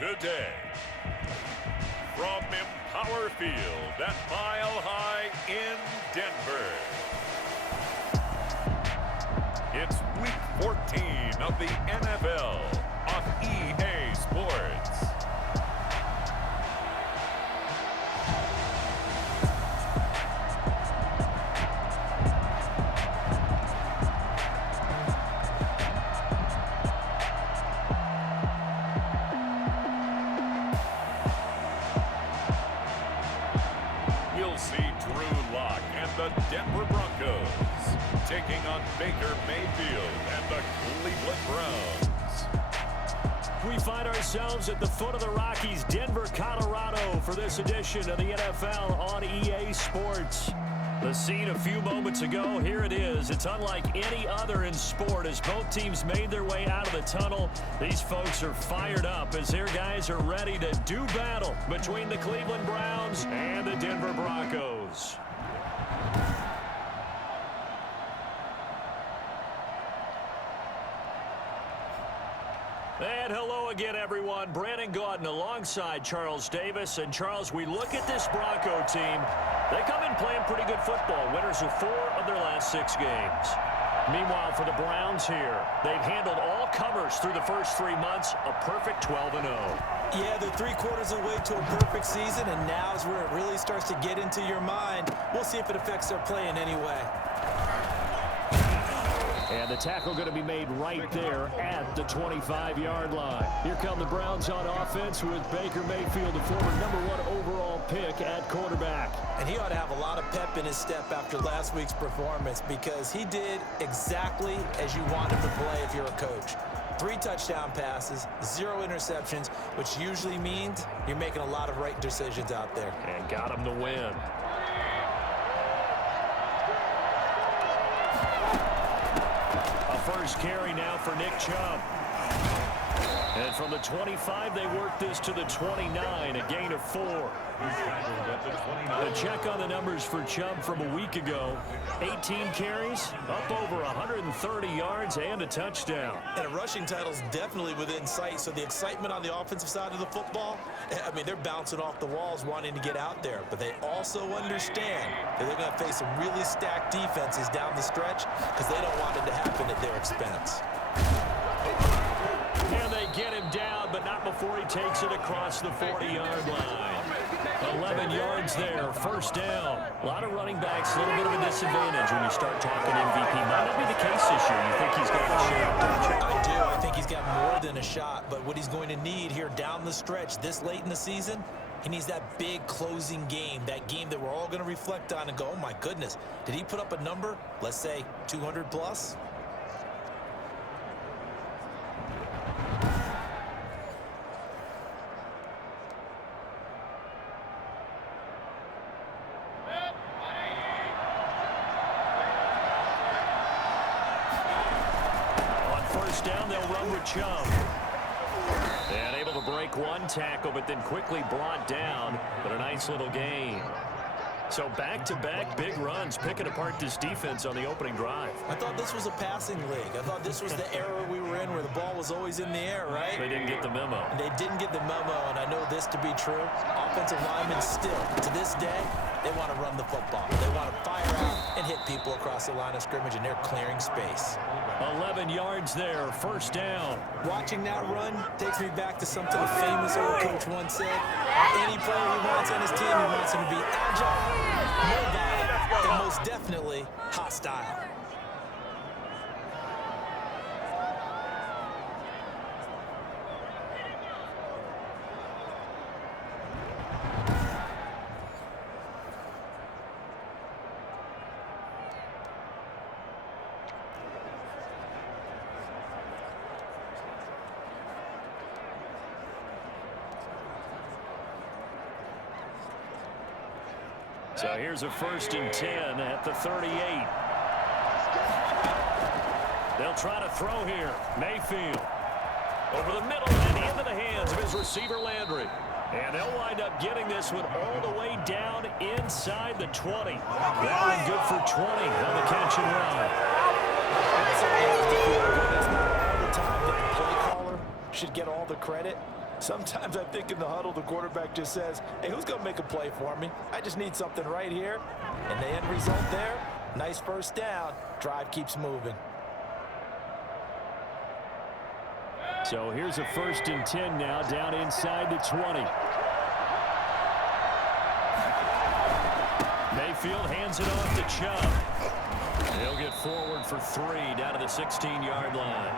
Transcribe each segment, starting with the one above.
today. From Empower Field at Mile High in Denver. It's Week 14 of the NFL on EA Sports. You'll see Drew Lock and the Denver Broncos taking on Baker Mayfield and the Cleveland Browns. We find ourselves at the foot of the Rockies, Denver, Colorado, for this edition of the NFL on EA Sports. The scene a few moments ago, here it is. It's unlike any other in sport as both teams made their way out of the tunnel. These folks are fired up as their guys are ready to do battle between the Cleveland Browns and the Denver Broncos. And hello again, everyone. Brandon Gaudin alongside Charles Davis. And, Charles, we look at this Bronco team. They come in playing pretty good football. Winners of 4 of their last 6 games. Meanwhile, for the Browns here, they've handled all comers through the first 3 months, a perfect 12-0. Yeah, they're 3/4 of the way to a perfect season, and now is where it really starts to get into your mind. We'll see if it affects their play in any way. And the tackle going to be made right there at the 25-yard line. Here come the Browns on offense with Baker Mayfield, the former #1 overall pick at quarterback. And he ought to have a lot of pep in his step after last week's performance because he did exactly as you want him to play if you're a coach. 3 touchdown passes, 0 interceptions, which usually means you're making a lot of right decisions out there. And got him the win. First carry now for Nick Chubb. And from the 25, they work this to the 29, a gain of 4. A check on the numbers for Chubb from a week ago. 18 carries, up over 130 yards, and a touchdown. And a rushing title's definitely within sight, so the excitement on the offensive side of the football, I mean, they're bouncing off the walls wanting to get out there, but they also understand that they're going to face some really stacked defenses down the stretch because they don't want it to happen at their expense. And they get him down, but not before he takes it across the 40-yard line. 11 yards there, first down. A lot of running backs, a little bit of a disadvantage when you start talking MVP. Might not be the case this year. You think he's got a shot, don't you? I do. I think he's got more than a shot, but what he's going to need here down the stretch this late in the season, he needs that big closing game, that game that we're all going to reflect on and go, oh, my goodness, did he put up a number, let's say 200 plus? Down, they'll run with Chubb. And able to break 1 tackle, but then quickly brought down. But a nice little gain. So back-to-back big runs, picking apart this defense on the opening drive. I thought this was a passing league. I thought this was the era we were in where the ball was always in the air, right? They didn't get the memo. And they didn't get the memo, and I know this to be true. Offensive linemen still, to this day, they want to run the football. They want to fire out and hit people across the line of scrimmage, and they're clearing space. 11 yards there, first down. Watching that run takes me back to something a famous old coach once said. Any player he wants on his team, he wants him to be agile, mobile, and most definitely hostile. So here's a 1st and 10 at the 38. They'll try to throw here. Mayfield over the middle and into the hands of his receiver Landry. And they'll wind up getting this one all the way down inside the 20. That one good for 20 on the catch and run. That's not all the time that the play caller should get all the credit. Sometimes I think in the huddle, the quarterback just says, hey, who's going to make a play for me? I just need something right here. And the end result there, nice first down. Drive keeps moving. So here's a 1st and 10 now, down inside the 20. Mayfield hands it off to Chubb. He'll get forward for 3 down to the 16-yard line.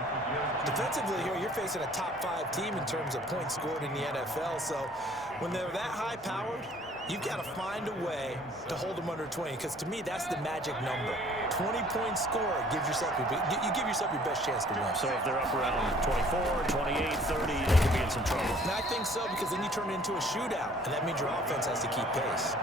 Defensively here, you're facing a top-5 team in terms of points scored in the NFL. So when they're that high-powered, you've got to find a way to hold them under 20, because to me, that's the magic number. 20-point score gives yourself you give yourself your best chance to win. So if they're up around 24, 28, 30, they could be in some trouble. And I think so, because then you turn it into a shootout, and that means your offense has to keep pace.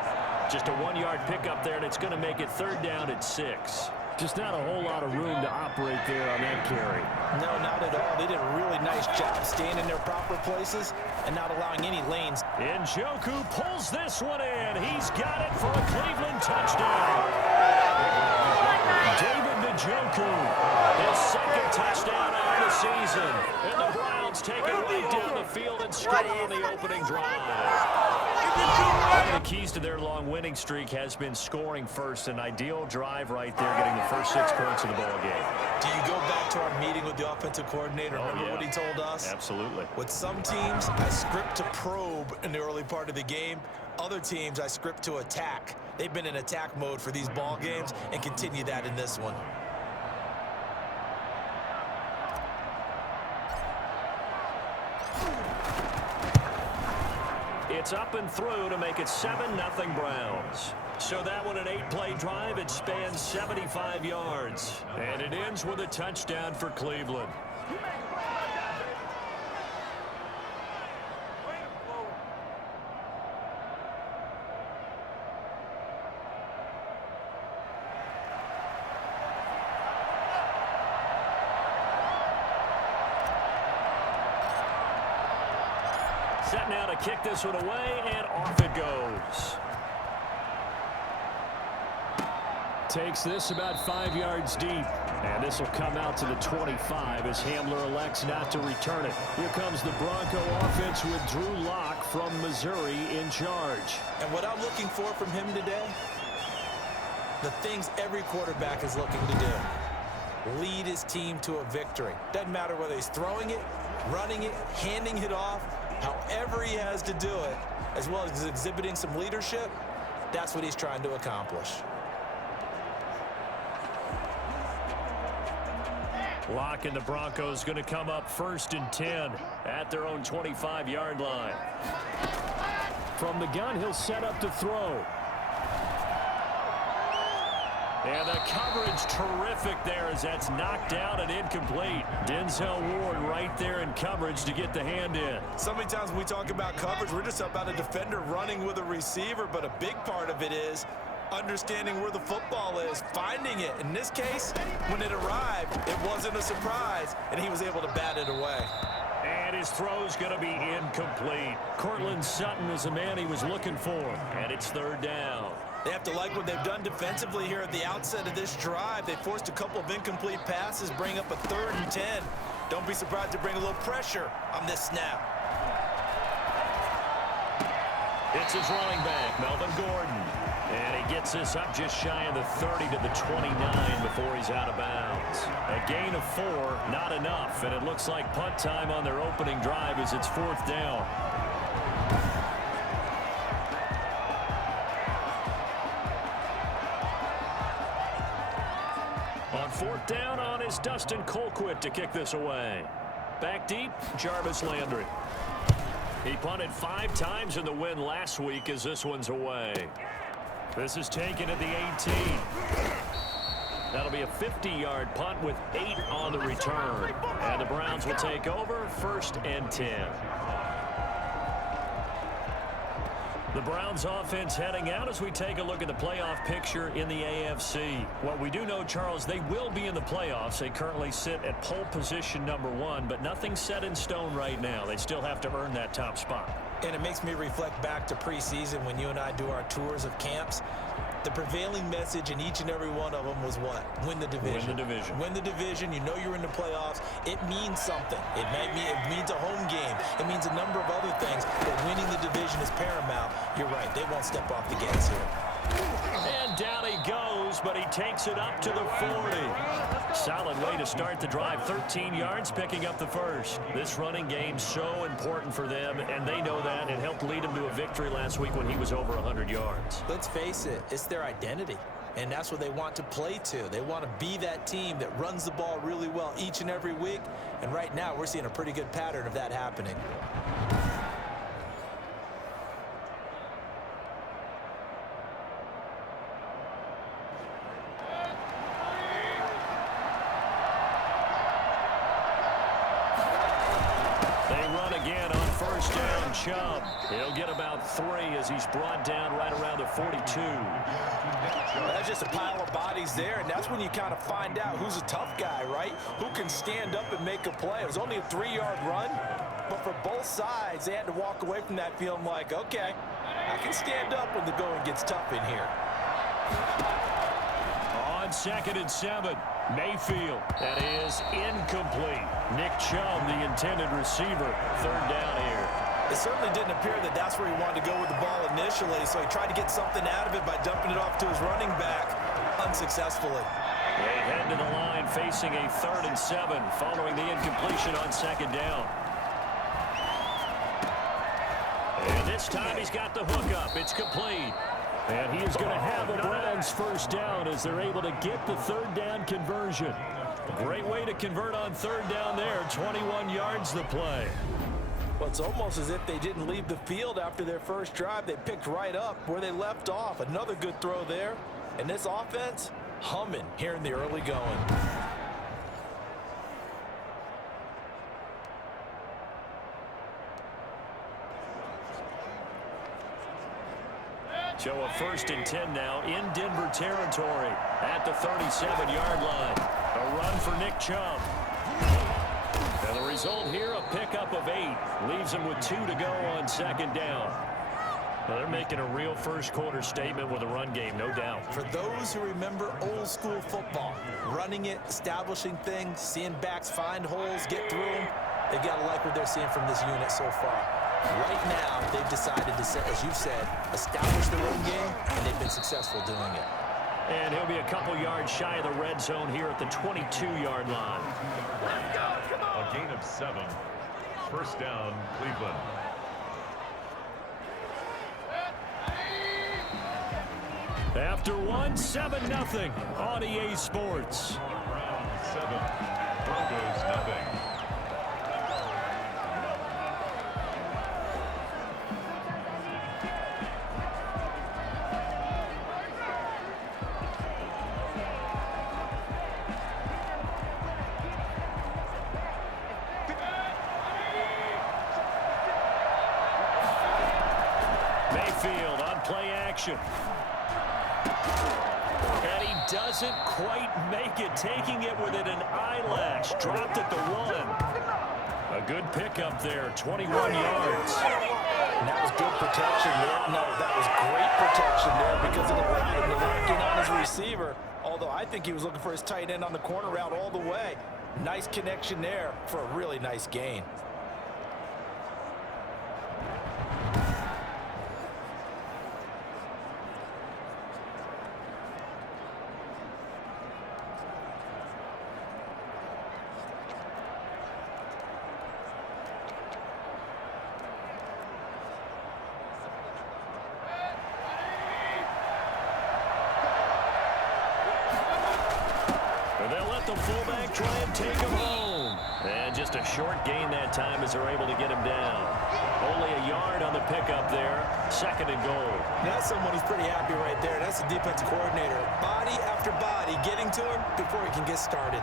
Just a 1-yard pickup there, and it's going to make it 3rd down at 6. Just not a whole lot of room to operate there on that carry. No, not at all. They did a really nice job staying in their proper places and not allowing any lanes. Njoku pulls this one in. He's got it for a Cleveland touchdown. David Njoku, his 2nd touchdown of the season. And the Browns take it right down the field and score on the opening drive. One of the keys to their long winning streak has been scoring first. An ideal drive right there, getting the first 6 points of the ball game. Do you go back to our meeting with the offensive coordinator? Remember what he told us? Absolutely. With some teams, I script to probe in the early part of the game. Other teams, I script to attack. They've been in attack mode for these ball games and continue that in this one. It's up and through to make it 7-0 Browns. So that one, an 8-play drive. It spans 75 yards. And it ends with a touchdown for Cleveland. Set now to kick this one away, and off it goes. Takes this about 5 yards deep. And this will come out to the 25 as Hamler elects not to return it. Here comes the Bronco offense with Drew Lock from Missouri in charge. And what I'm looking for from him today, the things every quarterback is looking to do. Lead his team to a victory. Doesn't matter whether he's throwing it, running it, handing it off, however he has to do it, as well as exhibiting some leadership, that's what he's trying to accomplish. Lock and the Broncos going to come up 1st and 10 at their own 25-yard line. From the gun, he'll set up to throw. And the coverage terrific there as that's knocked down and incomplete. Denzel Ward right there in coverage to get the hand in. So many times when we talk about coverage, we're just about a defender running with a receiver, but a big part of it is understanding where the football is, finding it. In this case, when it arrived, it wasn't a surprise, and he was able to bat it away. And his throw's going to be incomplete. Cortland Sutton was the man he was looking for, and it's 3rd down. They have to like what they've done defensively here at the outset of this drive. They forced a couple of incomplete passes, bring up a 3rd and 10. Don't be surprised to bring a little pressure on this snap. It's his running back, Melvin Gordon. And he gets this up just shy of the 30 to the 29 before he's out of bounds. A gain of 4, not enough. And it looks like punt time on their opening drive as it's 4th down. On 4th down on is Dustin Colquitt to kick this away. Back deep, Jarvis Landry. He punted 5 times in the win last week as this one's away. This is taken at the 18. That'll be a 50-yard punt with 8 on the return. And the Browns will take over 1st and 10. The Browns offense heading out as we take a look at the playoff picture in the AFC. What we do know, Charles, they will be in the playoffs. They currently sit at pole position number 1, but nothing's set in stone right now. They still have to earn that top spot. And it makes me reflect back to preseason when you and I do our tours of camps. The prevailing message in each and every one of them was what? Win the division. Win the division. Win the division. You know you're in the playoffs. It means something. It means a home game. It means a number of other things, but winning the division is paramount. You're right. They won't step off the gas here. And down he goes, but he takes it up to the 40. Solid way to start the drive. 13 yards, picking up the first. This running game's so important for them, and they know that. It helped lead them to a victory last week when he was over 100 yards. Let's face it, it's their identity, and that's what they want to play to. They want to be that team that runs the ball really well each and every week, and right now we're seeing a pretty good pattern of that happening. Chubb. He'll get about 3 as he's brought down right around the 42. That's just a pile of bodies there, and that's when you kind of find out who's a tough guy, right? Who can stand up and make a play. It was only a 3-yard run, but for both sides, they had to walk away from that feeling like, okay, I can stand up when the going gets tough in here. On 2nd and 7, Mayfield. That is incomplete. Nick Chubb, the intended receiver. 3rd down here. It certainly didn't appear that that's where he wanted to go with the ball initially, so he tried to get something out of it by dumping it off to his running back unsuccessfully. They head to the line facing a 3rd and 7 following the incompletion on 2nd down. And this time he's got the hook up. It's complete. And he is going to have the Browns first down as they're able to get the 3rd down conversion. Great way to convert on 3rd down there. 21 yards the play. Well, it's almost as if they didn't leave the field after their first drive. They picked right up where they left off. Another good throw there. And this offense, humming here in the early going. So a 1st and 10 now in Denver territory at the 37-yard line. A run for Nick Chubb. And the result here, a pickup of 8. Leaves them with 2 to go on 2nd down. Well, they're making a real first-quarter statement with a run game, no doubt. For those who remember old-school football, running it, establishing things, seeing backs find holes, get through them, they've got to like what they're seeing from this unit so far. Right now, they've decided to, as you've said, establish the run game, and they've been successful doing it. And he'll be a couple yards shy of the red zone here at the 22-yard line. A gain of 7. 1st down, Cleveland. After 1, 7-0 on EA Sports. Browns 7, Broncos nothing. Mayfield on play action. And he doesn't quite make it, taking it within an eyelash. Dropped at the 1. A good pickup there, 21 yards. And that was good protection there. No, that was great protection there because it allowed him to lock in on his receiver. Although I think he was looking for his tight end on the corner route all the way. Nice connection there for a really nice gain. The fullback try and take him home. And just a short gain that time as they're able to get him down. Only a yard on the pickup there. 2nd and goal. That's someone who's pretty happy right there. That's the defensive coordinator. Body after body getting to him before he can get started.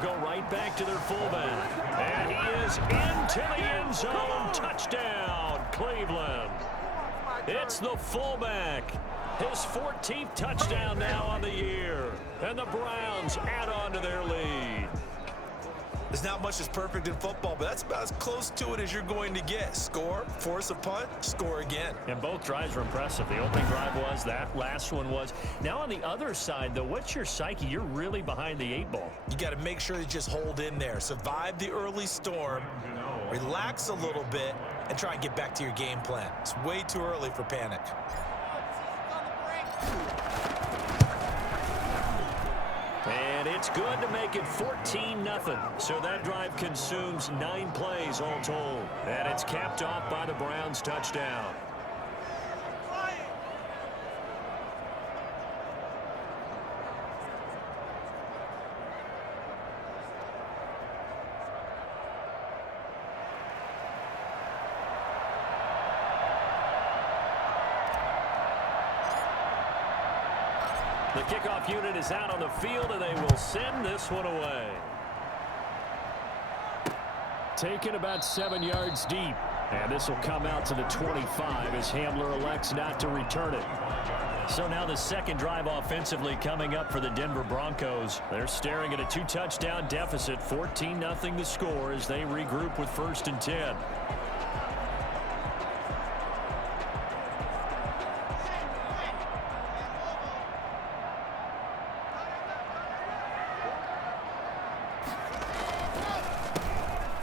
Go right back to their fullback. And he is into the end zone. Touchdown, Cleveland. It's the fullback. His 14th touchdown now on the year. And the Browns add on to their lead. There's not much that's perfect in football, but that's about as close to it as you're going to get. Score, force a punt, score again. And both drives were impressive. The opening drive was, that last one was. Now on the other side, though, what's your psyche? You're really behind the 8-ball. You got to make sure you just hold in there. Survive the early storm, relax a little bit, and try and get back to your game plan. It's way too early for panic. And it's good to make it 14-0. So that drive consumes 9 plays all told. And it's capped off by the Browns touchdown. The kickoff unit is out on the field, and they will send this one away. Taken about 7 yards deep. And this will come out to the 25 as Hamler elects not to return it. So now the second drive offensively coming up for the Denver Broncos. They're staring at a 2-touchdown deficit, 14-0 the score as they regroup with 1st and 10.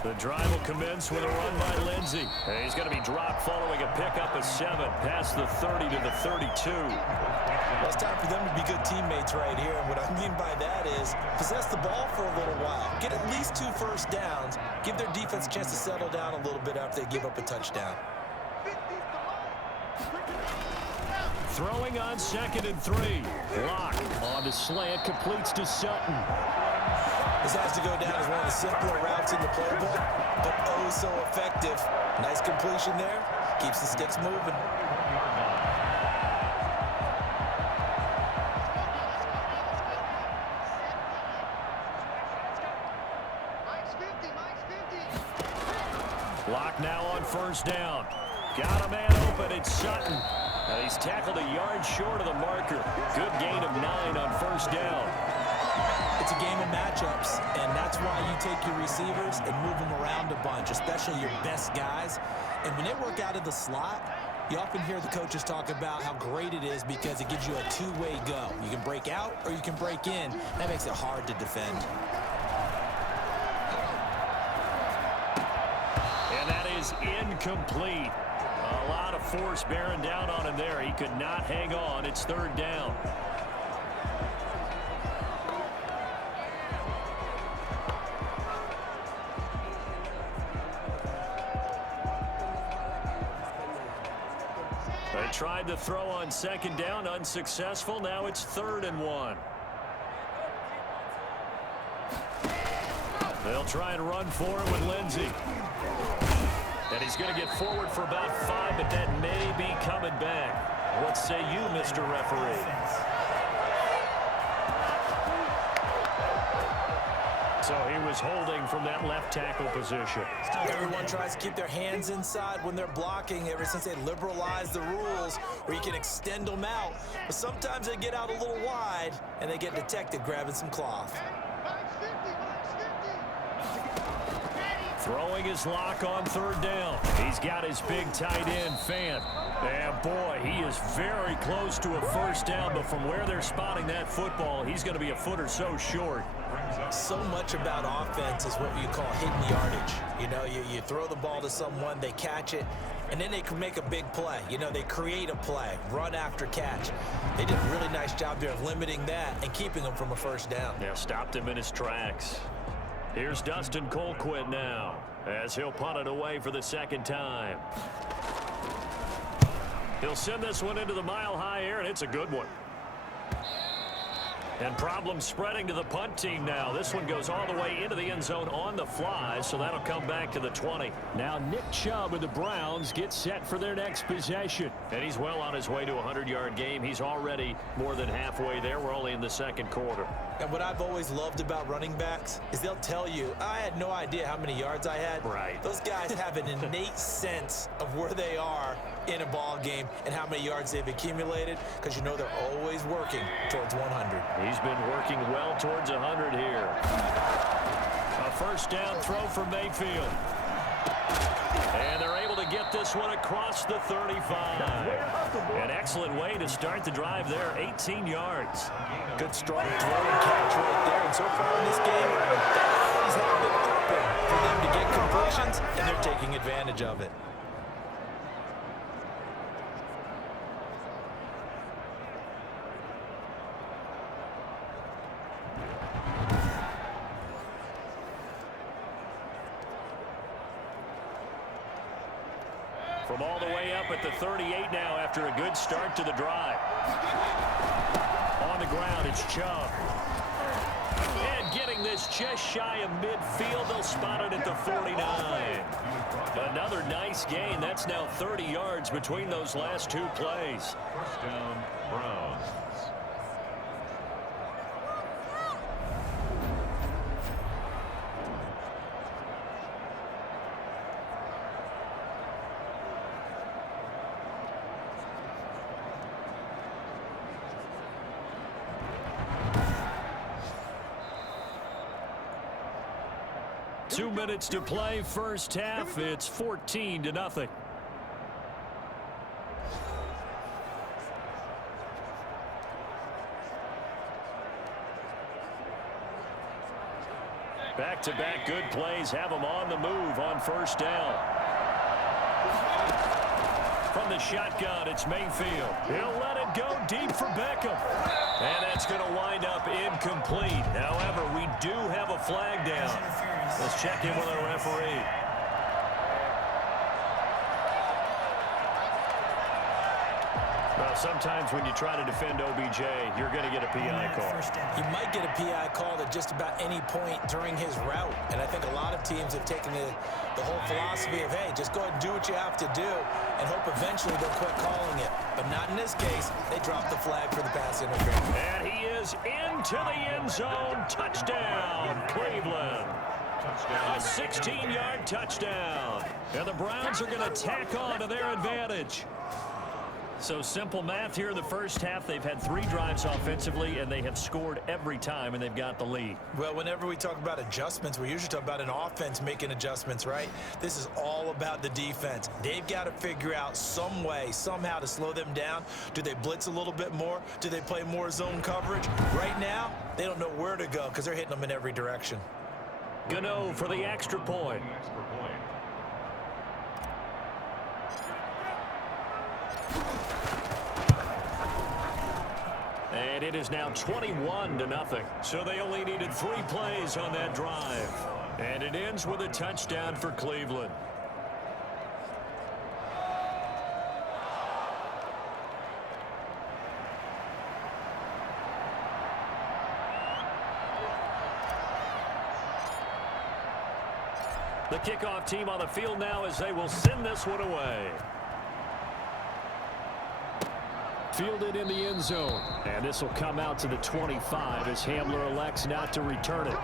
The drive will commence with a run by Lindsey. And he's going to be dropped following a pickup of 7 past the 30 to the 32. Well, it's time for them to be good teammates right here. And what I mean by that is possess the ball for a little while. Get at least 2 first downs. Give their defense a chance to settle down a little bit after they give up a touchdown. Throwing on 2nd and 3. Lock on the slant, completes to Sutton. This has to go down as one of the simpler routes in the playbook, but oh so effective. Nice completion there. Keeps the sticks moving. Lock now on 1st down. Got a man open. It's Sutton. And he's tackled a yard short of the marker. Good gain of 9 on 1st down. It's a game of matchups, and that's why you take your receivers and move them around a bunch, especially your best guys. And when they work out of the slot, you often hear the coaches talk about how great it is because it gives you a 2-way go. You can break out or you can break in. That makes it hard to defend. And that is incomplete. A lot of force bearing down on him there. He could not hang on. It's 3rd down. They tried to throw on 2nd down, unsuccessful. Now it's 3rd and 1. They'll try and run for it with Lindsey. And he's going to get forward for about 5, but that may be coming back. What say you, Mr. Referee? So he was holding from that left tackle position. Everyone tries to keep their hands inside when they're blocking ever since they liberalized the rules where you can extend them out. But sometimes they get out a little wide and they get detected grabbing some cloth. Throwing his lock on 3rd down. He's got his big tight end, Fant. And boy, he is very close to a 1st down, but from where they're spotting that football, he's going to be a foot or so short. So much about offense is what you call hidden yardage. You know, you throw the ball to someone, they catch it, and then they can make a big play. You know, they create a play, run after catch. They did a really nice job there of limiting that and keeping them from a 1st down. Yeah, stopped him in his tracks. Here's Dustin Colquitt now as he'll punt it away for the 2nd time. He'll send this one into the mile-high air, and it's a good one. And problems spreading to the punt team now. This one goes all the way into the end zone on the fly, so that'll come back to the 20. Now Nick Chubb and the Browns get set for their next possession. And he's well on his way to a 100-yard game. He's already more than halfway there. We're only in the second quarter. And what I've always loved about running backs is they'll tell you, I had no idea how many yards I had. Right. Those guys have an innate sense of where they are in a ball game and how many yards they've accumulated, because you know they're always working towards 100. He's been working well towards 100 here. A first down throw for Mayfield. And they're able to get this one across the 35. An excellent way to start the drive there, 18 yards. Good strong throw and catch right there. And so far in this game, the eyes have been open for them to get completions, and they're taking advantage of it. From all the way up at the 38 now after a good start to the drive. On the ground, it's Chubb. And getting this just shy of midfield, they'll spot it at the 49. Another nice gain. That's now 30 yards between those last two plays. First down, Browns. Two minutes to play, first half. It's 14-0. Back-to-back good plays have them on the move on first down. From the shotgun, it's Mayfield. He'll let it go deep for Beckham. And that's going to wind up incomplete. However, we do have a flag down. Let's check in with our referee. Well, sometimes when you try to defend OBJ, you're going to get a PI call. You might get a PI called at just about any point during his route. And I think a lot of teams have taken the whole philosophy of, hey, just go ahead and do what you have to do and hope eventually they'll quit calling it. But not in this case. They dropped the flag for the pass interference. And he is into the end zone. Touchdown, Cleveland. A 16-yard touchdown. And the Browns are going to tack on to their advantage. So simple math here in the first half. They've had 3 drives offensively, and they have scored every time, and they've got the lead. Well, whenever we talk about adjustments, we usually talk about an offense making adjustments, right? This is all about the defense. They've got to figure out some way, somehow to slow them down. Do they blitz a little bit more? Do they play more zone coverage? Right now, they don't know where to go because they're hitting them in every direction. Gano for the extra point. And it is now 21-0. So they only needed 3 plays on that drive. And it ends with a touchdown for Cleveland. The kickoff team on the field now as they will send this one away. Fielded in the end zone. And this will come out to the 25 as Hamler elects not to return it.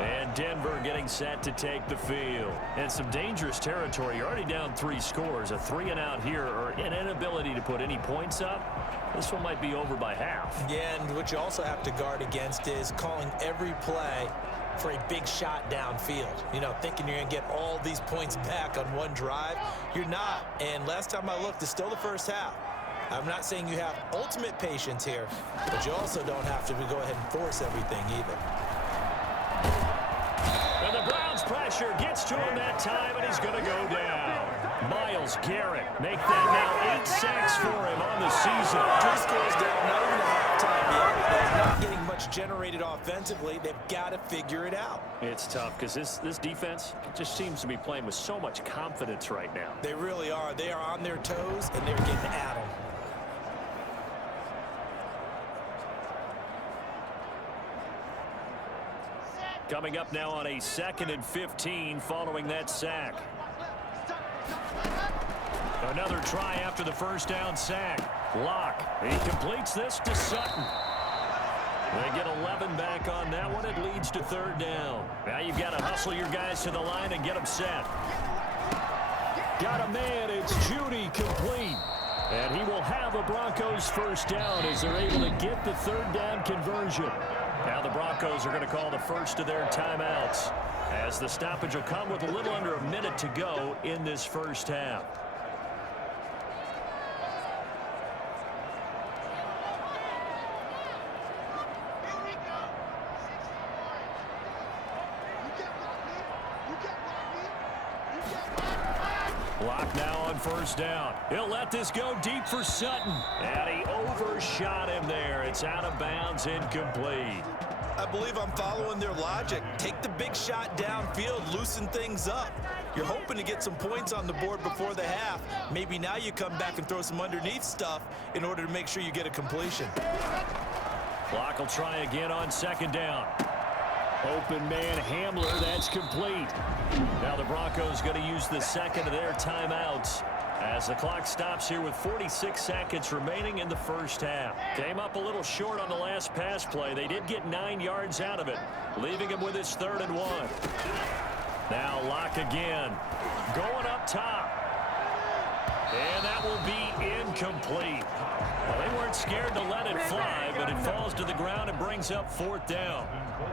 And Denver getting set to take the field. And some dangerous territory. You're already down 3 scores. A 3-and-out here, or an inability to put any points up. This one might be over by half. Yeah, and what you also have to guard against is calling every play for a big shot downfield. You know, thinking you're going to get all these points back on one drive. You're not. And last time I looked, it's still the first half. I'm not saying you have ultimate patience here, but you also don't have to go ahead and force everything either. And the Browns pressure gets to him that time, and he's going to go down. Myles Garrett make that now 8 sacks for him on the season. 3 scores down, not even a halftime yet. They're not getting much generated offensively. They've got to figure it out. It's tough because this defense just seems to be playing with so much confidence right now. They really are. They are on their toes, and they're getting at them. Coming up now on a 2nd and 15 following that sack. Another try after the first down sack. Locke. He completes this to Sutton. They get 11 back on that one. It leads to 3rd down. Now you've got to hustle your guys to the line and get them set. Got a man. It's Judy complete. And he will have a Broncos first down as they're able to get the 3rd down conversion. Now the Broncos are going to call the first of their timeouts as the stoppage will come with a little under a minute to go in this first half. Lock now on first down. He'll let this go deep for Sutton. And he overshot him there. It's out of bounds, incomplete. I believe I'm following their logic. Take the big shot downfield, loosen things up. You're hoping to get some points on the board before the half. Maybe now you come back and throw some underneath stuff in order to make sure you get a completion. Clock will try again on 2nd down. Open man Hamler, that's complete. Now the Broncos going to use the 2nd of their timeouts as the clock stops here with 46 seconds remaining in the first half. Came up a little short on the last pass play. They did get 9 yards out of it, leaving him with his 3rd and 1. Now Locke again, going up top. And that will be incomplete. Well, they weren't scared to let it fly, but it falls to the ground and brings up 4th down.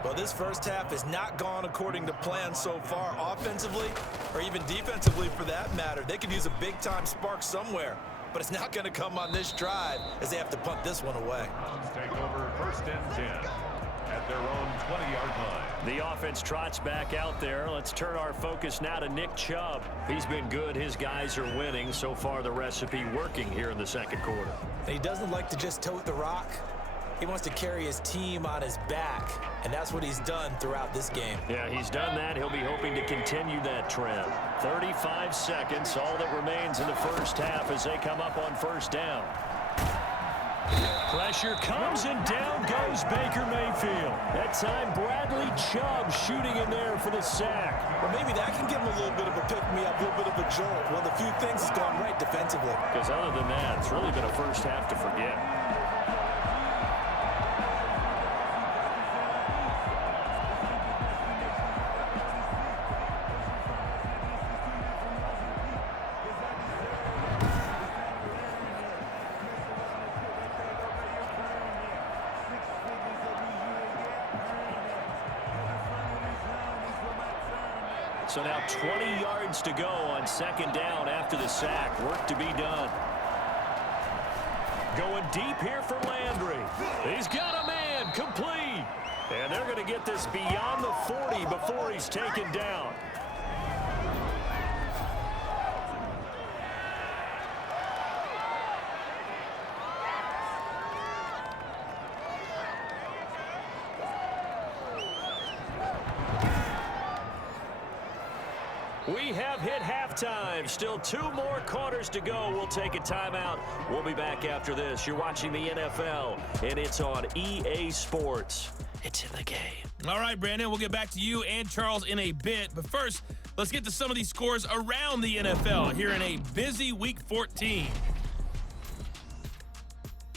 Well, this first half has not gone according to plan so far offensively or even defensively for that matter. They could use a big-time spark somewhere, but it's not going to come on this drive as they have to punt this one away. Take over 1st and 10 at their own 20-yard line. The offense trots back out there. Let's turn our focus now to Nick Chubb. He's been good. His guys are winning. So far, the recipe working here in the 2nd quarter. And he doesn't like to just tote the rock. He wants to carry his team on his back, and that's what he's done throughout this game. Yeah, he's done that. He'll be hoping to continue that trend. 35 seconds, all that remains in the first half as they come up on 1st down. Pressure comes, and down goes Baker Mayfield. That time, Bradley Chubb shooting in there for the sack. Well, maybe that can give him a little bit of a pick-me-up, a little bit of a jolt. Well, the few things has gone right defensively. Because other than that, it's really been a first half to forget. So now 20 yards to go on 2nd down after the sack. Work to be done. Going deep here for Landry. He's got a man complete. And they're going to get this beyond the 40 before he's taken down. We have hit halftime. Still 2 more quarters to go. We'll take a timeout. We'll be back after this. You're watching the NFL, and it's on EA Sports. It's in the game. All right, Brandon, we'll get back to you and Charles in a bit. But first, let's get to some of these scores around the NFL here in a busy Week 14.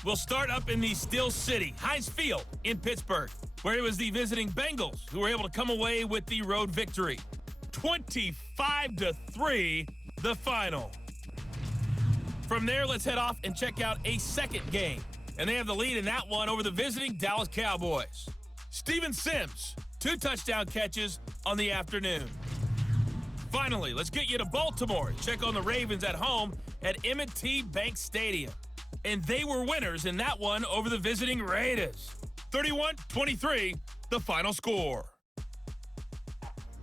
We'll start up in the Steel City, Heinz Field in Pittsburgh, where it was the visiting Bengals who were able to come away with the road victory. 25-3, the final. From there, let's head off and check out a second game. And they have the lead in that one over the visiting Dallas Cowboys. Steven Sims, 2 touchdown catches on the afternoon. Finally, let's get you to Baltimore and check on the Ravens at home at M&T Bank Stadium. And they were winners in that one over the visiting Raiders. 31-23, the final score.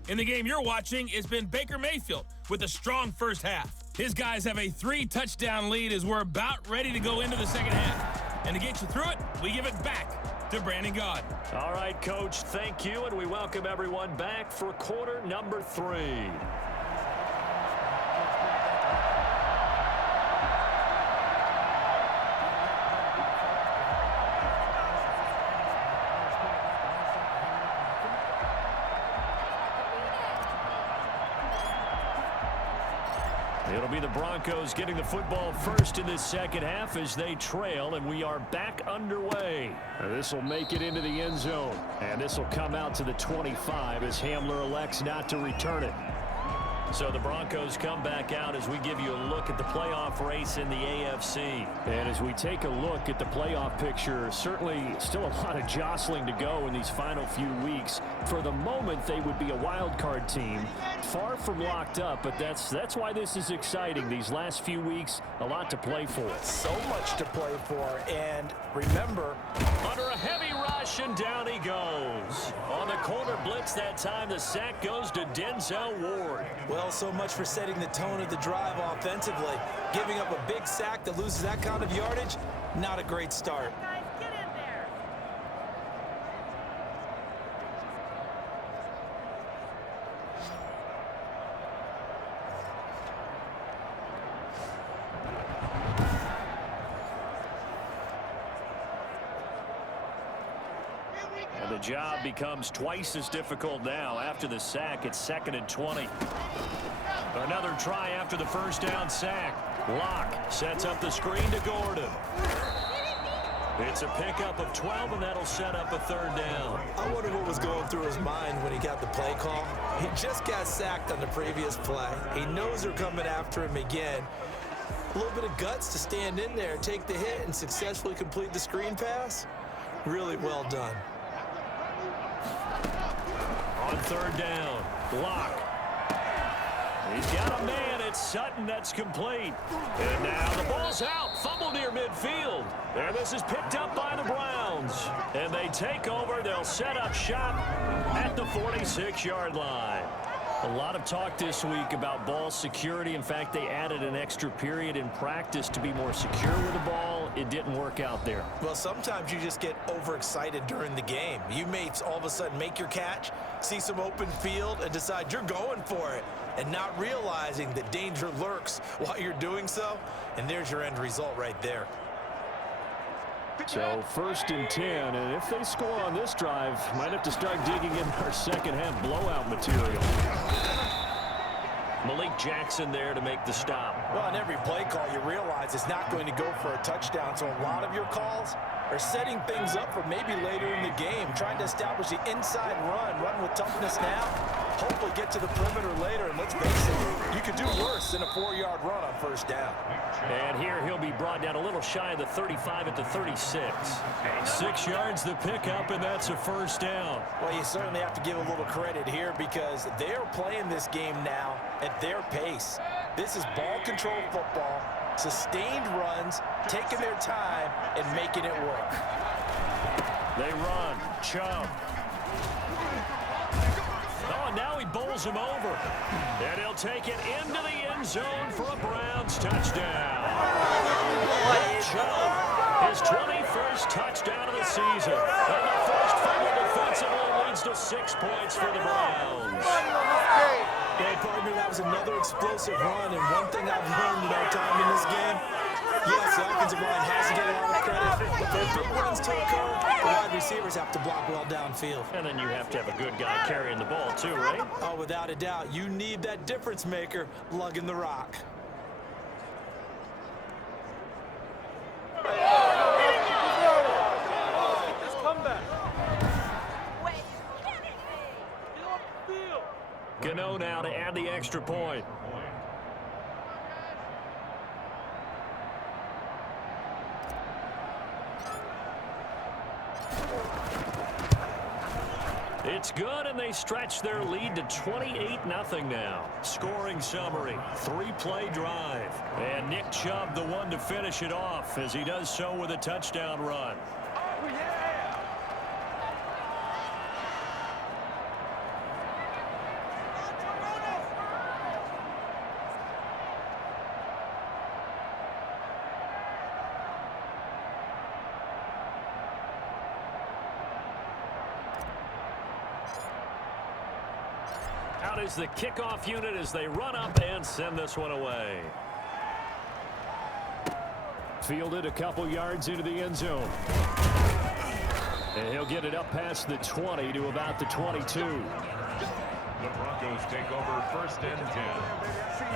In the game you're watching, it's been Baker Mayfield with a strong first half. His guys have a 3-touchdown lead as we're about ready to go into the second half. And to get you through it, we give it back to Brandon Gaudin. All right, Coach, thank you, and we welcome everyone back for quarter number 3. It'll be the Broncos getting the football first in this second half as they trail, and we are back underway. This will make it into the end zone, and this will come out to the 25 as Hamler elects not to return it. So the Broncos come back out as we give you a look at the playoff race in the AFC. And as we take a look at the playoff picture, certainly still a lot of jostling to go in these final few weeks. For the moment, they would be a wild card team, far from locked up, but that's why this is exciting. These last few weeks, a lot to play for. So much to play for, and remember, under a heavy rush, and down he goes. On the corner blitz that time, the sack goes to Denzel Ward. Well, so much for setting the tone of the drive offensively. Giving up a big sack that loses that kind of yardage, not a great start. Guys, get in there. And the job becomes twice as difficult now. After the sack, it's 2nd and 20. Another try after the first down sack. Locke sets up the screen to Gordon. It's a pickup of 12, and that'll set up a 3rd down. I wonder what was going through his mind when he got the play call. He just got sacked on the previous play. He knows they're coming after him again. A little bit of guts to stand in there, take the hit, and successfully complete the screen pass. Really well done. On 3rd down, Locke. He's got a man. It's Sutton. That's complete. And now the ball's out. Fumble near midfield. And this is picked up by the Browns. And they take over. They'll set up shop at the 46-yard line. A lot of talk this week about ball security. In fact, they added an extra period in practice to be more secure with the ball. It didn't work out there. Well, sometimes you just get overexcited during the game. You may all of a sudden make your catch, see some open field, and decide you're going for it, and not realizing that danger lurks while you're doing so. And there's your end result right there. So 1st and 10, and if they score on this drive, might have to start digging in our second half blowout material. Malik Jackson there to make the stop. Well, on every play call, you realize it's not going to go for a touchdown, so a lot of your calls are setting things up for maybe later in the game, trying to establish the inside run with toughness now, hopefully get to the perimeter later, and let's face it, you could do worse than a 4-yard run on 1st down. And here he'll be brought down a little shy of the 35 at the 36. 6 yards the pickup, and that's a 1st down. Well, you certainly have to give a little credit here because they're playing this game now at their pace. This is ball control football, sustained runs, taking their time and making it work. They run. Chubb. Oh, and now he bowls him over. And he'll take it into the end zone for a Browns touchdown. Chubb, his 21st touchdown of the season. And the first fumble defensively leads to 6 points for the Browns. Hey, partner, that was another explosive run, and one thing I've learned in our time in this game, yes, the offensive line has to get a lot of credit, but for big runs to occur, the wide receivers have to block well downfield. And then you have to have a good guy carrying the ball too, right? Oh, without a doubt. You need that difference maker lugging the rock. Let's come back. Wait, get it. Get off the field. Gano now to add the extra point. It's good, and they stretch their lead to 28-0 now. Scoring summary, 3-play drive. And Nick Chubb, the one to finish it off, as he does so with a touchdown run. Oh, yeah. Out is the kickoff unit as they run up and send this one away. Fielded a couple yards into the end zone. And he'll get it up past the 20 to about the 22. The Broncos take over 1st and 10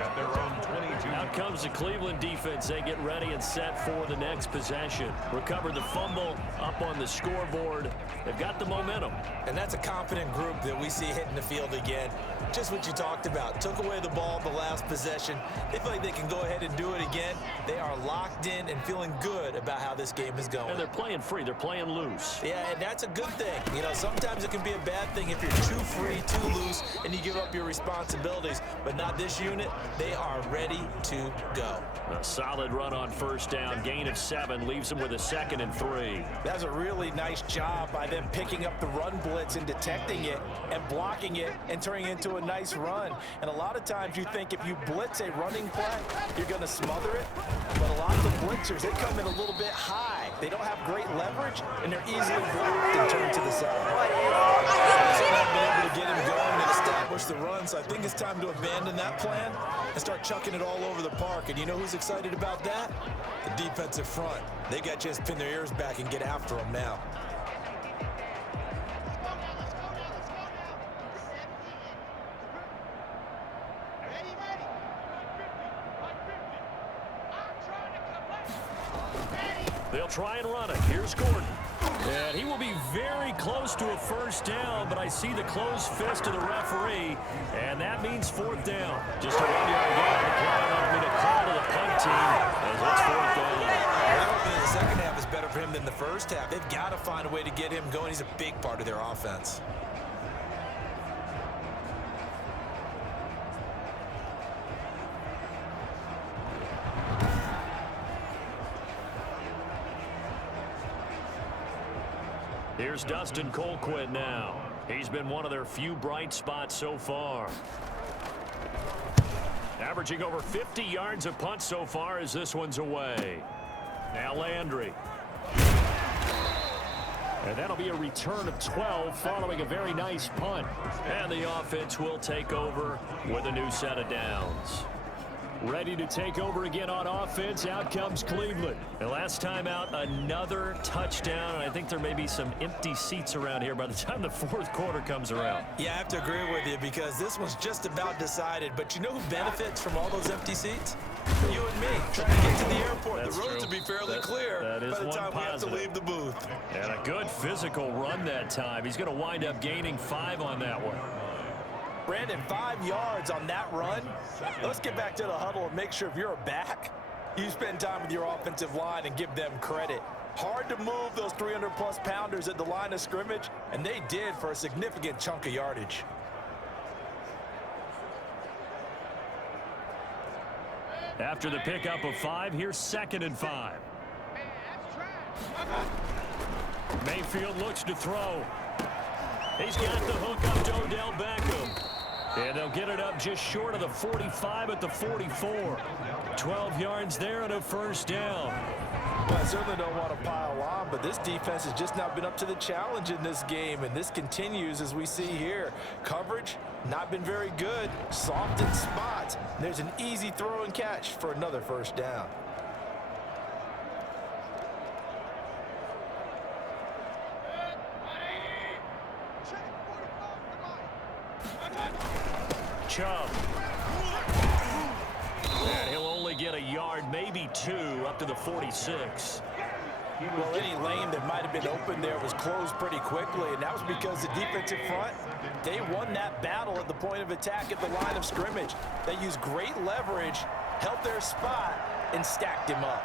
at their own 22. comes the Cleveland defense. They get ready and set for the next possession. Recovered the fumble up on the scoreboard. They've got the momentum. And that's a confident group that we see hitting the field again. Just what you talked about. Took away the ball the last possession. They feel like they can go ahead and do it again. They are locked in and feeling good about how this game is going. And they're playing free. They're playing loose. Yeah, and that's a good thing. You know, sometimes it can be a bad thing if you're too free, too loose, and you give up your responsibilities. But not this unit. They are ready to go. A solid run on first down. Gain of 7 leaves them with a 2nd and 3. That's a really nice job by them picking up the run blitz and detecting it and blocking it and turning it into a nice run. And a lot of times you think if you blitz a running play, you're going to smother it. But a lot of the blitzers, they come in a little bit high. They don't have great leverage, and they're easily blocked and turned to the side. They've not been able to get him going and establish the run, so I think it's time to abandon that plan and start chucking it all over the park. And you know who's excited about that? The defensive front. They got to just pin their ears back and get after them now. They'll try and run it. Here's Gordon. And he will be very close to a first down, but I see the closed fist of the referee, and that means 4th down. Just a 1-yard gain on the play. That'll be a call to the punt team as it's 4th down. Well, the second half is better for him than the first half. They've got to find a way to get him going. He's a big part of their offense. Here's Dustin Colquitt now. He's been one of their few bright spots so far. Averaging over 50 yards a punt so far as this one's away. Now Landry. And that'll be a return of 12 following a very nice punt. And the offense will take over with a new set of downs. Ready to take over again on offense. Out comes Cleveland. And last time out, another touchdown. And I think there may be some empty seats around here by the time the 4th quarter comes around. Yeah, I have to agree with you because this one's just about decided. But you know who benefits from all those empty seats? You and me. Trying to get to the airport. That's the roads true. will be fairly clear that is by the time we have to positive. leave the booth. And a good physical run that time. He's going to wind up gaining 5 on that one. Brandon, 5 yards on that run. Let's get back to the huddle and make sure if you're a back, you spend time with your offensive line and give them credit. Hard to move those 300-plus pounders at the line of scrimmage, and they did for a significant chunk of yardage. After the pickup of 5, here's 2nd and 5. Mayfield looks to throw. He's got the hook up to Odell Beckham. And they'll get it up just short of the 45 at the 44. 12 yards there and a first down. Well, I certainly don't want to pile on, but this defense has just not been up to the challenge in this game, and this continues as we see here. Coverage, not been very good. Soft in spots. There's an easy throw and catch for another first down. Chubb. And he'll only get a yard, maybe 2, up to the 46. Well, any lane that might have been open there was closed pretty quickly, and that was because the defensive front, they won that battle at the point of attack at the line of scrimmage. They used great leverage, held their spot, and stacked him up.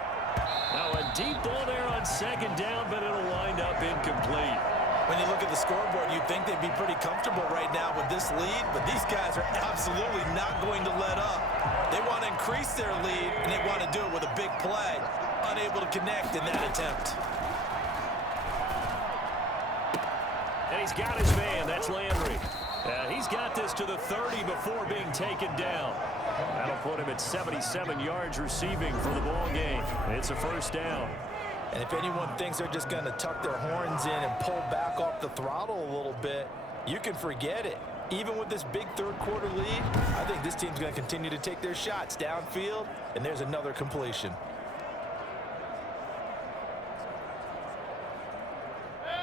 Now a deep ball there on 2nd down, but it'll wind up incomplete. When you look at the scoreboard, you'd think they'd be pretty comfortable right now with this lead, but these guys are absolutely not going to let up. They want to increase their lead, and they want to do it with a big play. Unable to connect in that attempt. And he's got his man. That's Landry. He's got this to the 30 before being taken down. That'll put him at 77 yards receiving for the ball game. It's a first down. And if anyone thinks they're just going to tuck their horns in and pull back off the throttle a little bit, you can forget it. Even with this big 3rd quarter lead, I think this team's going to continue to take their shots downfield, and there's another completion.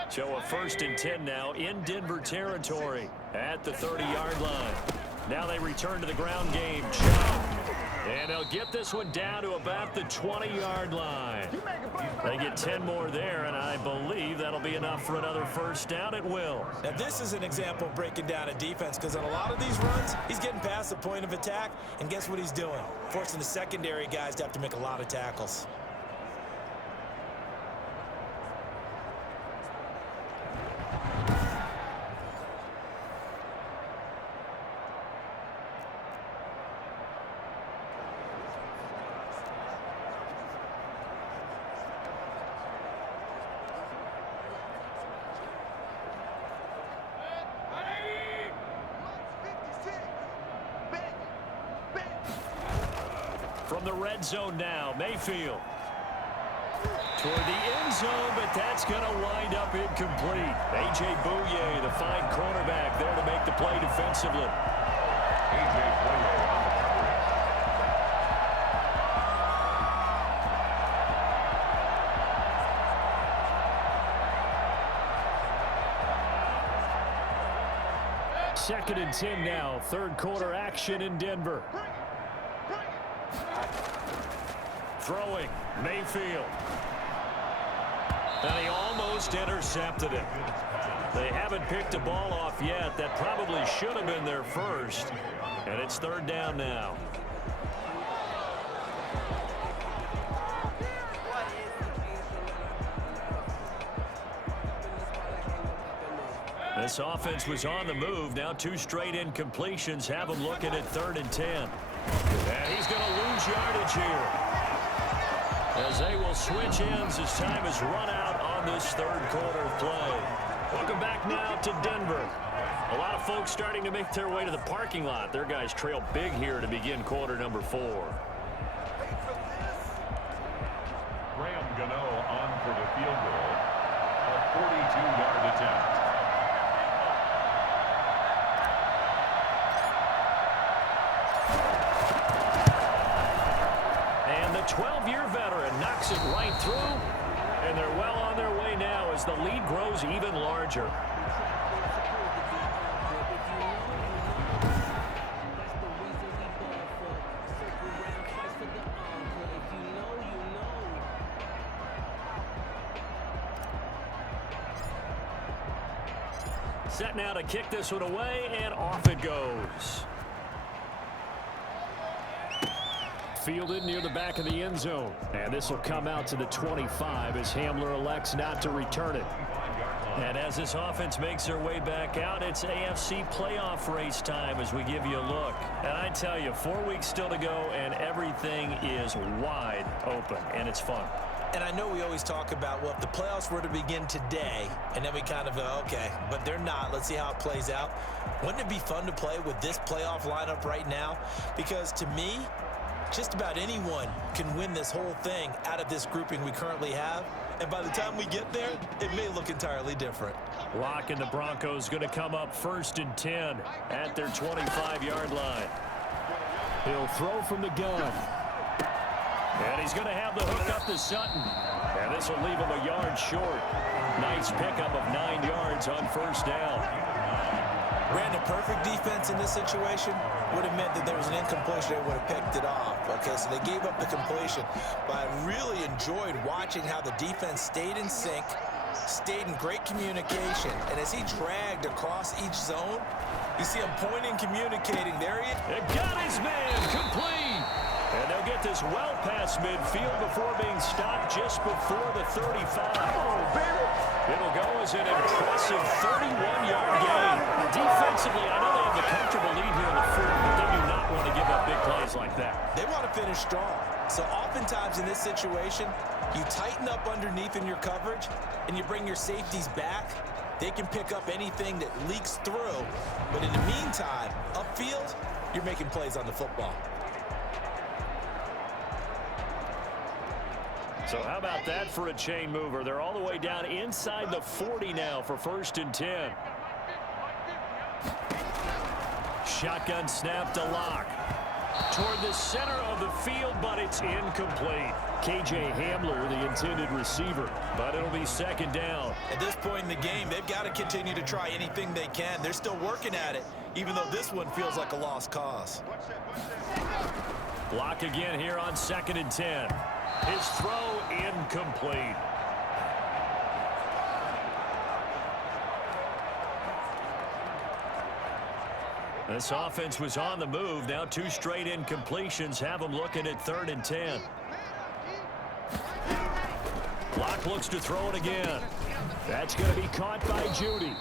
So a 1st and 10 now in Denver territory at the 30-yard line. Now they return to the ground game. Chubb. And they'll get this one down to about the 20-yard line. They get 10 more there, and I believe that'll be enough for another first down at will. Now, this is an example of breaking down a defense, because on a lot of these runs, he's getting past the point of attack, and guess what he's doing? Forcing the secondary guys to have to make a lot of tackles. From the red zone now, Mayfield. Toward the end zone, but that's going to wind up incomplete. A.J. Bouye, the fine cornerback, there to make the play defensively. A.J. Bouye on the coverage. Second and 10 now, third quarter action in Denver. Throwing, Mayfield. And he almost intercepted it. They haven't picked a ball off yet. That probably should have been their first. And it's third down now. This offense was on the move. Now 2 straight incompletions have them looking at third and 10. And he's going to lose yardage here, as they will switch ends as time is run out on this third quarter of play. Welcome back now to Denver. A lot of folks starting to make their way to the parking lot. Their guys trail big here to begin quarter number 4. Graham Gano on for the field goal. A 42-yard attempt. And the 12-year veteran knocks it right through, and they're well on their way now as the lead grows even larger. Set now to kick this one away, and off it goes. Fielded near the back of the end zone. And this will come out to the 25 as Hamler elects not to return it. And as this offense makes their way back out, it's AFC playoff race time as we give you a look. And I tell you, 4 weeks still to go, and everything is wide open, and it's fun. And I know we always talk about, well, if the playoffs were to begin today, and then we kind of go, okay, but they're not. Let's see how it plays out. Wouldn't it be fun to play with this playoff lineup right now? Because to me, just about anyone can win this whole thing out of this grouping we currently have. And by the time we get there, it may look entirely different. Locke and the Broncos going to come up first and 10 at their 25-yard line. He'll throw from the gun. And he's going to have the hook up to Sutton. And this will leave him a yard short. Nice pickup of 9 yards on first down. Ran a perfect defense in this situation would have meant that there was an incompletion. They would have picked it off. Okay, so they gave up the completion. But I really enjoyed watching how the defense stayed in sync, stayed in great communication. And as he dragged across each zone, you see him pointing, communicating. There he is. It got his man complete. And they'll get this well past midfield before being stopped just before the 35. It'll go as an impressive 31-yard gain. Defensively, I know they have the comfortable lead here in the fourth, but they do not want to give up big plays like that. They want to finish strong. So oftentimes in this situation, you tighten up underneath in your coverage, and you bring your safeties back. They can pick up anything that leaks through. But in the meantime, upfield, you're making plays on the football. So how about that for a chain mover? They're all the way down inside the 40 now for first and 10. Shotgun snap to Locke. Toward the center of the field, but it's incomplete. K.J. Hamler, the intended receiver, but it'll be second down. At this point in the game, they've got to continue to try anything they can. They're still working at it, even though this one feels like a lost cause. Block again here on 2nd and 10. His throw incomplete. This offense was on the move. Now 2 straight incompletions have them looking at 3rd and 10. Block looks to throw it again. That's going to be caught by Judy.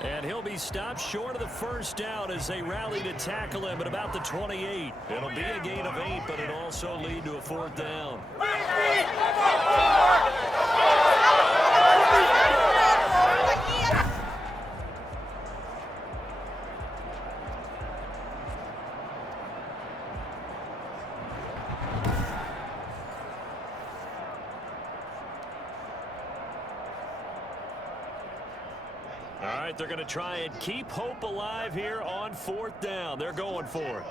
And he'll be stopped short of the first down as they rally to tackle him at about the 28. It'll be a gain of 8, but it'll also lead to a 4th down. All right, they're going to try and keep hope alive here on 4th down. They're going for it.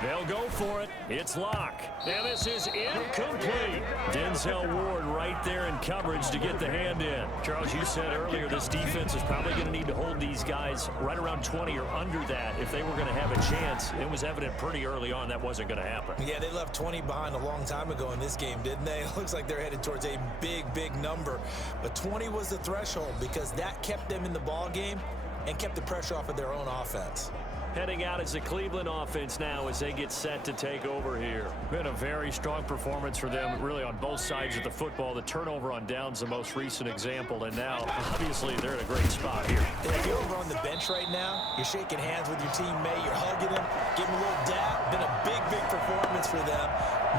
They'll go for it. It's Locke. And this is incomplete. Denzel Ward right there in coverage to get the hand in. Charles, you said earlier this defense is probably going to need to hold these guys right around 20 or under that if they were going to have a chance. It was evident pretty early on that wasn't going to happen. Yeah, they left 20 behind a long time ago in this game, didn't they? It looks like they're headed towards a big number. But 20 was the threshold because that kept them in the ball game and kept the pressure off of their own offense. Heading out as the Cleveland offense now as they get set to take over here. Been a very strong performance for them, really on both sides of the football. The turnover on downs the most recent example, and now, obviously, they're in a great spot here. If you're over on the bench right now, you're shaking hands with your teammate, you're hugging him, giving him a little dap. Been a big performance for them.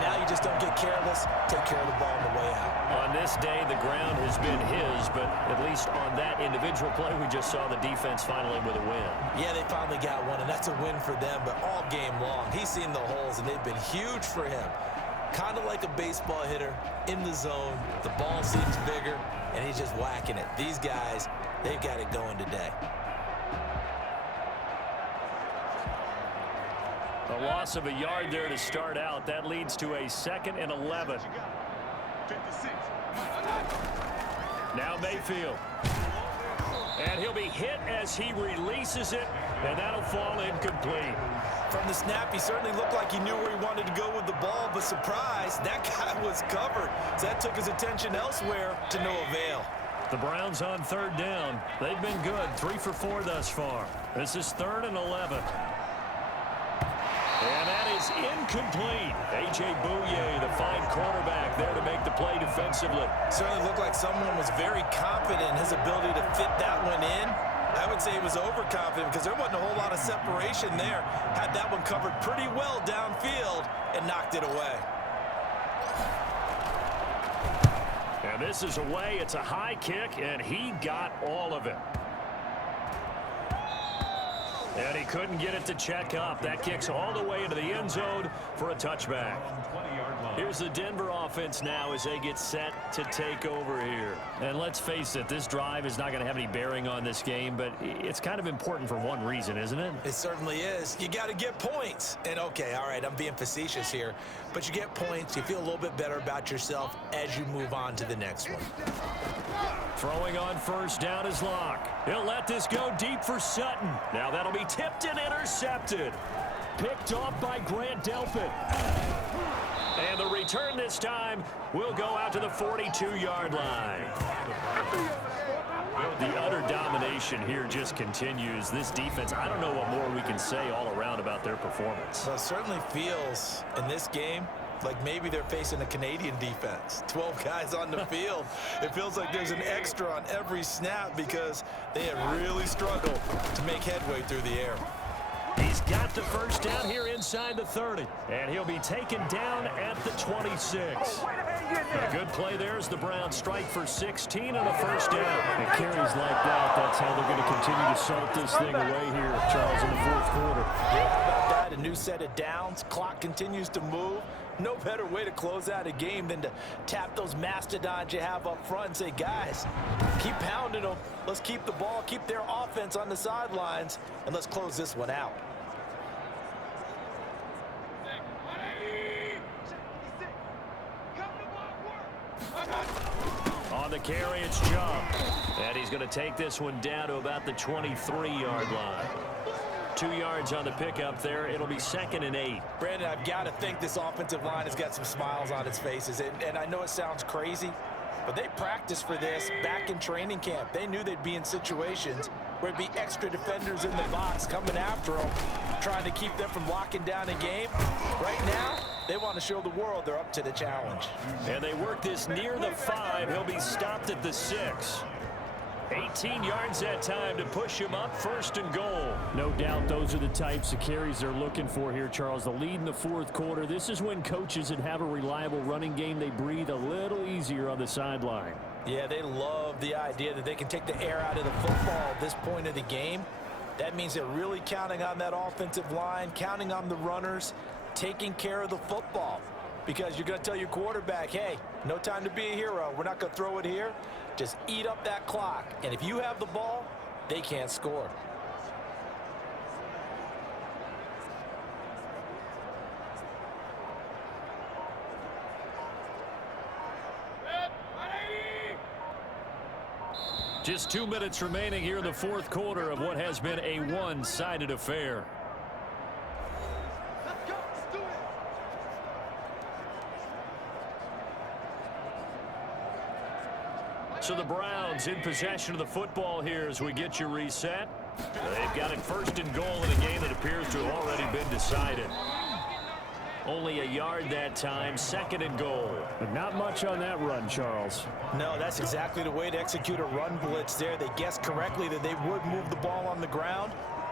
Now you just don't get careless, take care of the ball on the way out. On this day, the ground has been his, but at least on that individual play, we just saw the defense finally with a win. Yeah, they finally got one, and that's a win for them, but all game long, he's seen the holes, and they've been huge for him. Kind of like a baseball hitter in the zone. The ball seems bigger, and he's just whacking it. These guys, they've got it going today. A loss of a yard there to start out. That leads to a 2nd and 11. Now Mayfield. And he'll be hit as he releases it, and that'll fall incomplete. From the snap, he certainly looked like he knew where he wanted to go with the ball, but surprise, that guy was covered. So that took his attention elsewhere to no avail. The Browns on 3rd down. They've been good, 3 for 4 thus far. This is 3rd and 11. And that is incomplete. A.J. Bouye, the fine quarterback, there to make the play defensively. Certainly looked like someone was very confident in his ability to fit that one in. I would say he was overconfident because there wasn't a whole lot of separation there. Had that one covered pretty well downfield and knocked it away. And this is away. It's a high kick, and he got all of it. And he couldn't get it to check up. That kicks all the way into the end zone for a touchback. Here's the Denver offense now as they get set to take over here. And let's face it, this drive is not going to have any bearing on this game, but it's kind of important for one reason, isn't it? It certainly is. You got to get points. And okay, all right, I'm being facetious here, but you get points, you feel a little bit better about yourself as you move on to the next one. Throwing on 1st down is Locke. He'll let this go deep for Sutton. Now that'll be tipped and intercepted. Picked off by Grant Delpit. And the return this time will go out to the 42-yard line. The utter domination here just continues. This defense, I don't know what more we can say all around about their performance. Well, it certainly feels in this game like maybe they're facing a Canadian defense. 12 guys on the field. It feels like there's an extra on every snap because they have really struggled to make headway through the air. He's got the 1st down here inside the 30. And he'll be taken down at the 26. A good play there as the Browns strike for 16 and a 1st down. And carries like that, that's how they're going to continue to salt this thing away here, Charles, in the 4th quarter. About that, a new set of downs. Clock continues to move. No better way to close out a game than to tap those mastodons you have up front and say, guys, keep pounding them. Let's keep the ball, keep their offense on the sidelines, and let's close this one out. On the carry, it's Jump. And he's going to take this one down to about the 23-yard line. 2 yards on the pickup there. It'll be 2nd and 8. Brandon, I've got to think this offensive line has got some smiles on its faces. And I know it sounds crazy, but they practiced for this back in training camp. They knew they'd be in situations where there'd be extra defenders in the box coming after them, trying to keep them from locking down a game. Right now, they want to show the world they're up to the challenge. And they work this near the 5. He'll be stopped at the 6. 18 yards that time to push him up, 1st and goal. No doubt those are the types of carries they're looking for here, Charles. The lead in the 4th quarter. This is when coaches that have a reliable running game, they breathe a little easier on the sideline. Yeah, they love the idea that they can take the air out of the football at this point of the game. That means they're really counting on that offensive line, counting on the runners, taking care of the football. Because you're going to tell your quarterback, hey, no time to be a hero. We're not going to throw it here. Just eat up that clock. And if you have the ball, they can't score. Just 2 minutes remaining here in the 4th quarter of what has been a one-sided affair. So the Browns in possession of the football here as we get you reset. They've got it 1st and goal in a game that appears to have already been decided. Only a yard that time, 2nd and goal. But not much on that run, Charles. No, that's exactly the way to execute a run blitz there. They guessed correctly that they would move the ball on the ground,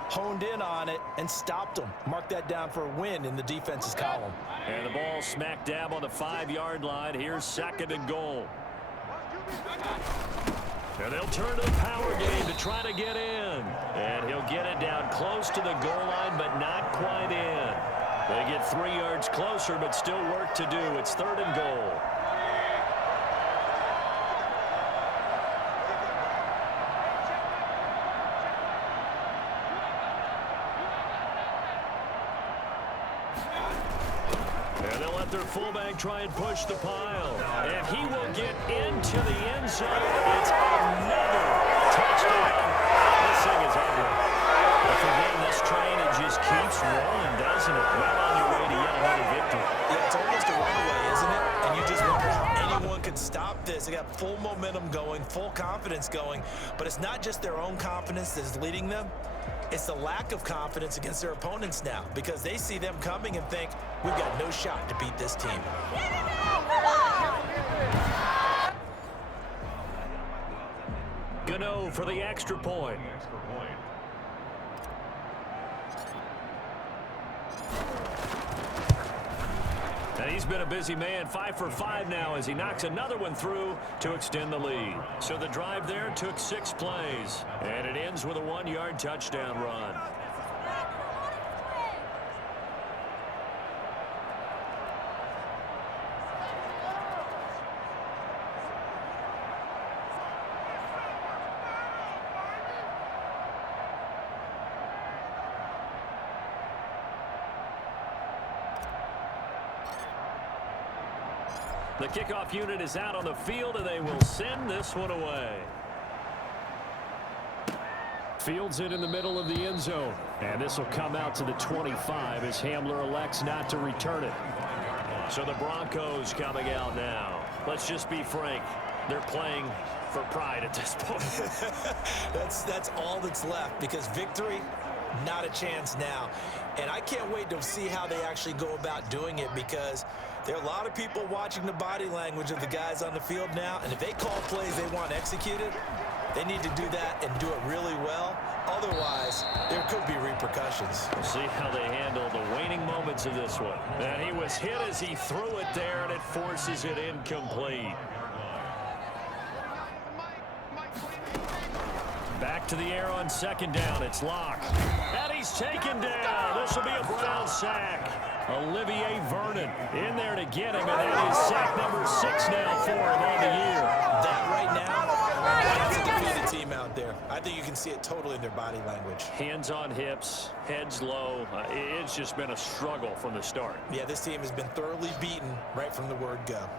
honed in on it, and stopped them. Mark that down for a win in the defense's column. And the ball smack dab on the 5-yard line. Here's 2nd and goal. And they'll turn to the power game to try to get in. And he'll get it down close to the goal line, but not quite in. They get 3 yards closer, but still work to do. It's 3rd and goal. And they'll let their fullback try and push the pile. And he will get into the end zone. It's another touchdown. This thing is ugly. But for him, this train, it just keeps rolling, doesn't it? Well on your way to yet another victory. Yeah, it's almost a runaway, isn't it? And you just wonder how anyone could stop this. They got full momentum going, full confidence going. But it's not just their own confidence that is leading them. It's the lack of confidence against their opponents now because they see them coming and think, we've got no shot to beat this team. Gano for the extra point. And he's been a busy man, 5 for 5 now as he knocks another one through to extend the lead. So the drive there took 6 plays, and it ends with a 1-yard touchdown run. The kickoff unit is out on the field, and they will send this one away. Fields it in the middle of the end zone. And this will come out to the 25 as Hamler elects not to return it. So the Broncos coming out now. Let's just be frank. They're playing for pride at this point. That's all that's left because victory, not a chance now. And I can't wait to see how they actually go about doing it because there are a lot of people watching the body language of the guys on the field now. And if they call plays they want executed, they need to do that and do it really well. Otherwise, there could be repercussions. We'll see how they handle the waning moments of this one. And he was hit as he threw it there, and it forces it incomplete. Back to the air on 2nd down. It's Locke. And he's taken down. This will be a Brown sack. Olivier Vernon in there to get him, and that is sack number 6 now for him on the year. That right now, that's a defeated team out there. I think you can see it totally in their body language. Hands on hips, heads low. It's just been a struggle from the start. Yeah, this team has been thoroughly beaten right from the word go.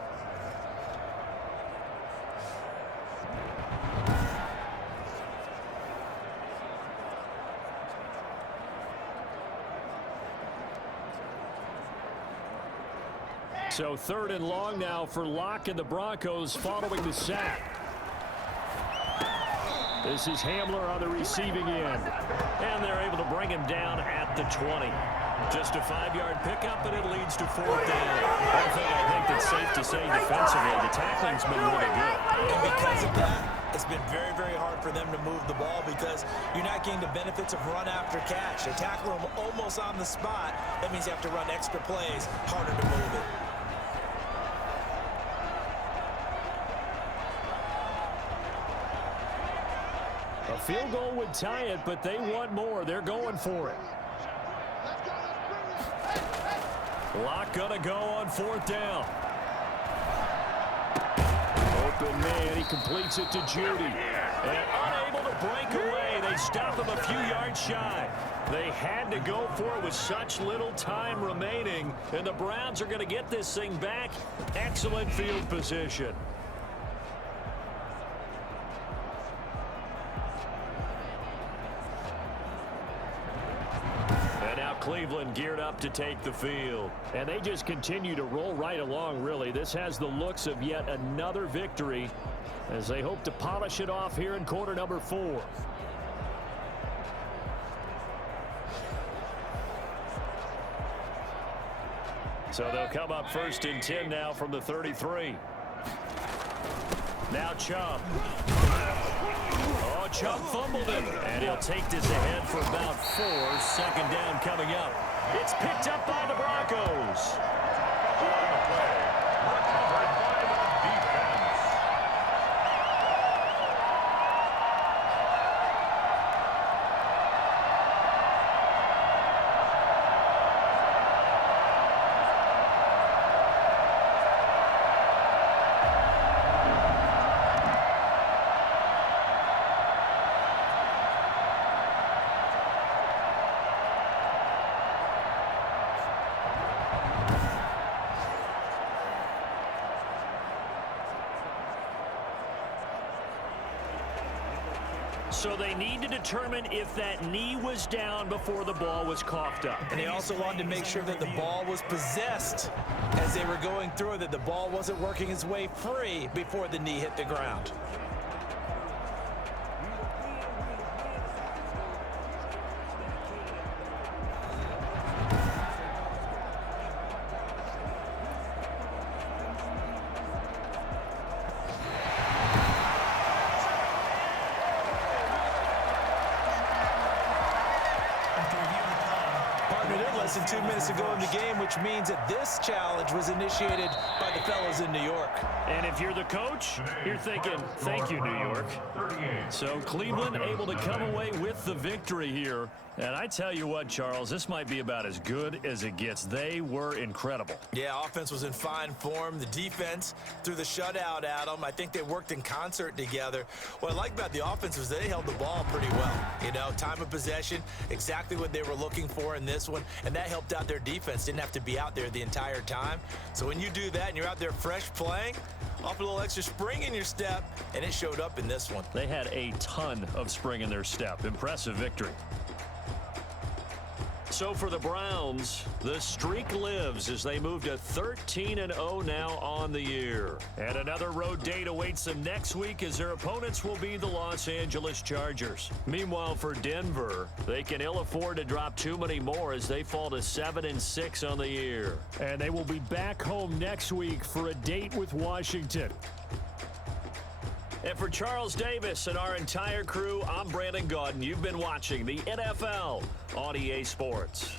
So 3rd and long now for Locke and the Broncos following the sack. This is Hamler on the receiving end. And they're able to bring him down at the 20. Just a 5-yard pickup, and it leads to 4th down. One thing I think that's safe to say defensively, the tackling's been really good. And because of that, it's been very, very hard for them to move the ball because you're not getting the benefits of run after catch. They tackle them almost on the spot. That means you have to run extra plays, harder to move it. A field goal would tie it, but they want more. They're going for it. Locke gonna go on 4th down. Open man, he completes it to Judy. And unable to break away. They stop him a few yards shy. They had to go for it with such little time remaining. And the Browns are going to get this thing back. Excellent field position. Cleveland geared up to take the field. And they just continue to roll right along, really. This has the looks of yet another victory as they hope to polish it off here in quarter number 4. So they'll come up 1st and 10 now from the 33. Now Chubb. Chubb fumbled it, and he'll take this ahead for about 4. 2nd down coming up. It's picked up by the Broncos. So they need to determine if that knee was down before the ball was coughed up. And they also wanted to make sure that the ball was possessed as they were going through it, that the ball wasn't working its way free before the knee hit the ground. Less than 2 minutes ago in the game, which means that this challenge was initiated by the fellas in New York. And if you're the coach, you're thinking, thank you, New York. So Cleveland able to come away with the victory here. And I tell you what, Charles, this might be about as good as it gets. They were incredible. Yeah, offense was in fine form. The defense threw the shutout at them. I think they worked in concert together. What I like about the offense was they held the ball pretty well. You know, time of possession, exactly what they were looking for in this one. And that helped out their defense. Didn't have to be out there the entire time. So when you do that and you're out there fresh playing, off a little extra spring in your step, and it showed up in this one. They had a ton of spring in their step. Impressive victory. So for the Browns, the streak lives as they move to 13-0 now on the year. And another road date awaits them next week as their opponents will be the Los Angeles Chargers. Meanwhile, for Denver, they can ill afford to drop too many more as they fall to 7-6 on the year. And they will be back home next week for a date with Washington. And for Charles Davis and our entire crew, I'm Brandon Gaudin. You've been watching the NFL on EA Sports.